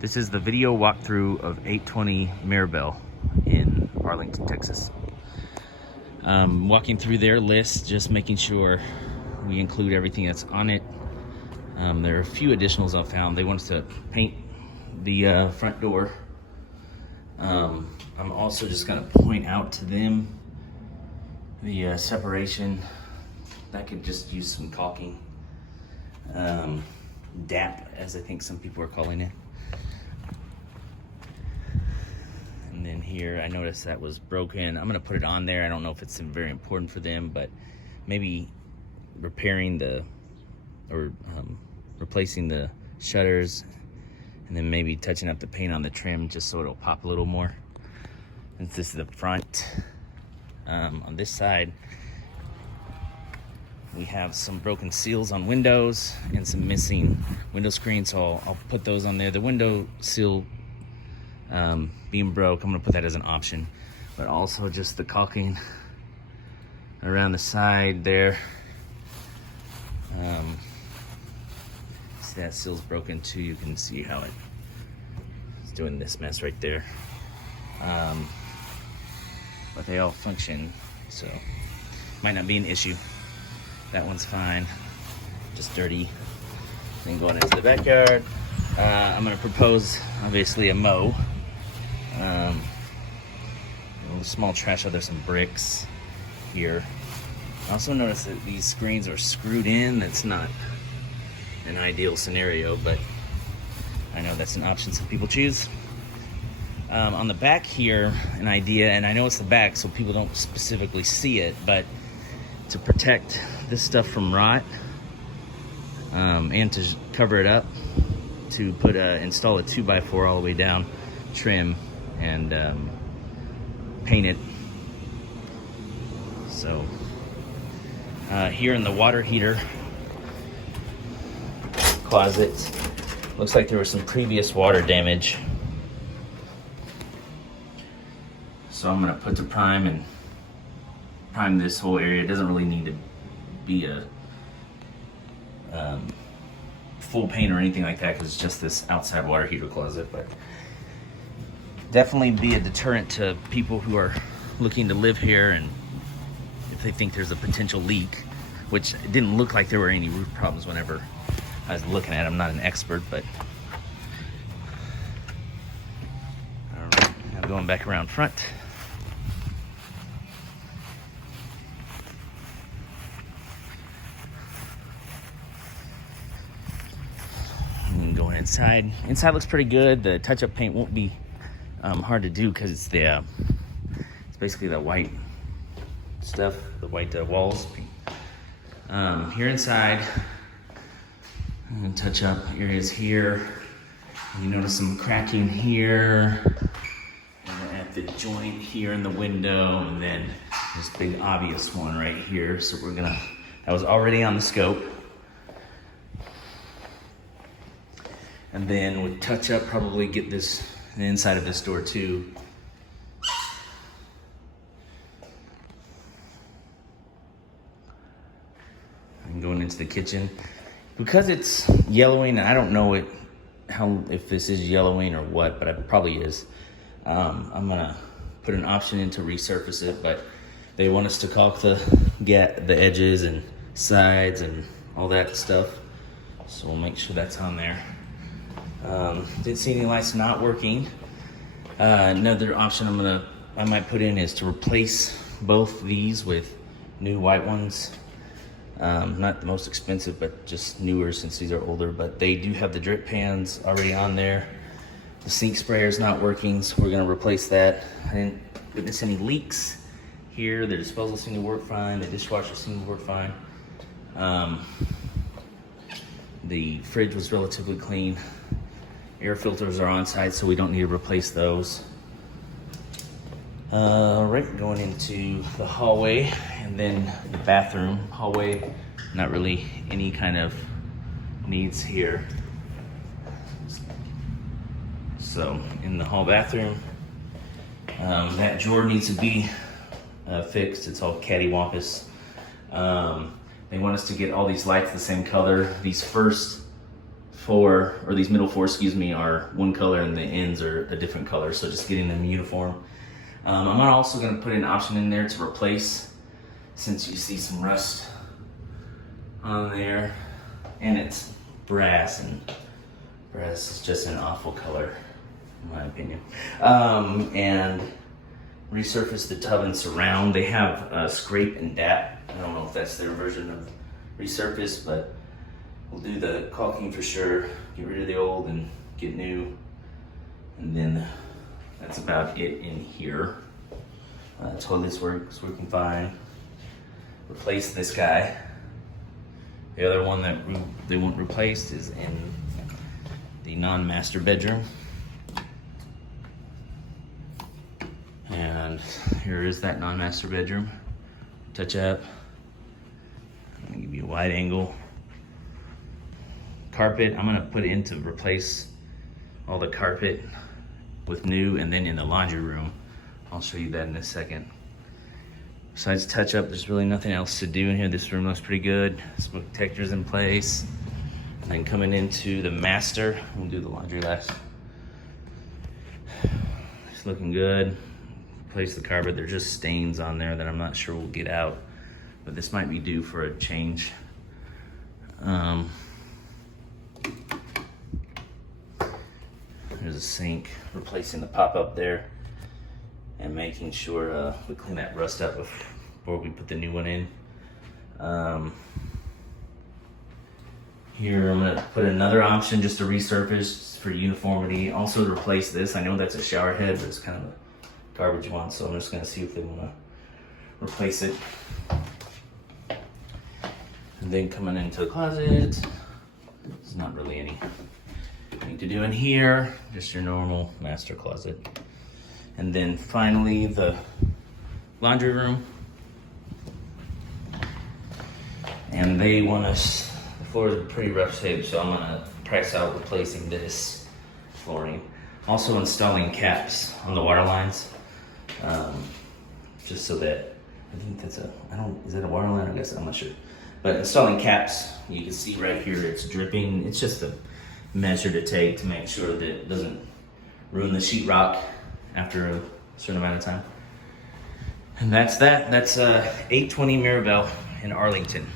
This is the video walkthrough of 820 Mirabell in Arlington, Texas. Walking through their list, just making sure we include everything that's on it. There are a few additionals I found. They want us to paint the front door. I'm also just gonna point out to them the separation. That could just use some caulking. DAP, as I think some people are calling it. And then here, I noticed that was broken. I'm gonna put it on there. I don't know if it's very important for them, but maybe repairing replacing the shutters, and then maybe touching up the paint on the trim just so it'll pop a little more. Since this is the front. On this side, we have some broken seals on windows and some missing window screens, so I'll put those on there. The window seal being broke, I'm gonna put that as an option, but also just the caulking around the side there. See that seal's broken too. You can see how it's doing this mess right there. But they all function, so might not be an issue. That one's fine, just dirty. Then going into the backyard, I'm gonna propose obviously a mow. A little small trash out there, some bricks here. I also noticed that these screens are screwed in. That's not an ideal scenario, but I know that's an option some people choose. On the back here, an idea, and I know it's the back so people don't specifically see it, but to protect this stuff from rot, and to cover it up, to install a 2x4 all the way down, trim, and paint it. So here in the water heater closet, looks like there was some previous water damage. So I'm gonna put the prime and prime this whole area. It doesn't really need to be a full paint or anything like that, because it's just this outside water heater closet, but definitely be a deterrent to people who are looking to live here, and if they think there's a potential leak, which it didn't look like there were any roof problems whenever I was looking at it. I'm not an expert, but all right, now going back around front. And going inside. Inside looks pretty good. The touch-up paint won't be hard to do because it's basically the white stuff, the white walls. Here inside, I'm gonna touch up areas here. You notice some cracking here, and at the joint here in the window, and then this big obvious one right here. So that was already on the scope. And then with touch up, probably get the inside of this door too. And going into the kitchen, because it's yellowing, and I don't know if this is yellowing or what, but it probably is. I'm gonna put an option in to resurface it, but they want us to caulk the edges and sides and all that stuff, so we'll make sure that's on there. Didn't see any lights not working. Another option I might put in is to replace both these with new white ones. Not the most expensive, but just newer since these are older, but they do have the drip pans already on there. The sink sprayer is not working, so we're gonna replace that. I didn't witness any leaks here. The disposal seemed to work fine. The dishwasher seemed to work fine. The fridge was relatively clean. Air filters are on site, so we don't need to replace those. Right, going into the hallway and then the bathroom. Hallway, not really any kind of needs here. So in the hall bathroom, that drawer needs to be fixed. It's all cattywampus. They want us to get all these lights the same color. These first four, or these middle four, excuse me, are one color and the ends are a different color. So just getting them uniform. I'm also gonna put an option in there to replace, since you see some rust on there, and it's brass, and brass is just an awful color, in my opinion. And resurface the tub and surround. They have scrape and dap. I don't know if that's their version of resurface, but we'll do the caulking for sure. Get rid of the old and get new. And then that's about it in here. Toilets working fine. Replace this guy. The other one that they want replaced is in the non-master bedroom. And here is that non-master bedroom. Touch up. I'm gonna give you a wide angle. Carpet, I'm gonna put in to replace all the carpet with new, and then in the laundry room, I'll show you that in a second. Besides touch up, there's really nothing else to do in here. This room looks pretty good. Smoke detectors in place. And then coming into the master, we'll do the laundry last. It's looking good. Replace the carpet. There's just stains on there that I'm not sure we'll get out, but this might be due for a change. There's a sink, replacing the pop-up there and making sure we clean that rust up before we put the new one in. Here I'm gonna put another option just to resurface for uniformity. Also to replace this. I know that's a shower head, but it's kind of a garbage one, so I'm just gonna see if they wanna replace it. And then coming into the closet, there's not really anything to do in here, just your normal master closet. And then finally the laundry room. And they want us, the floor is pretty rough shape, so I'm gonna price out replacing this flooring. Also installing caps on the water lines, just so that, I think that's is that a water line? I guess, I'm not sure. But installing caps, you can see right here, it's dripping. It's just a measure to take to make sure that it doesn't ruin the sheetrock after a certain amount of time. And that's that. That's 820 Mirabell in Arlington.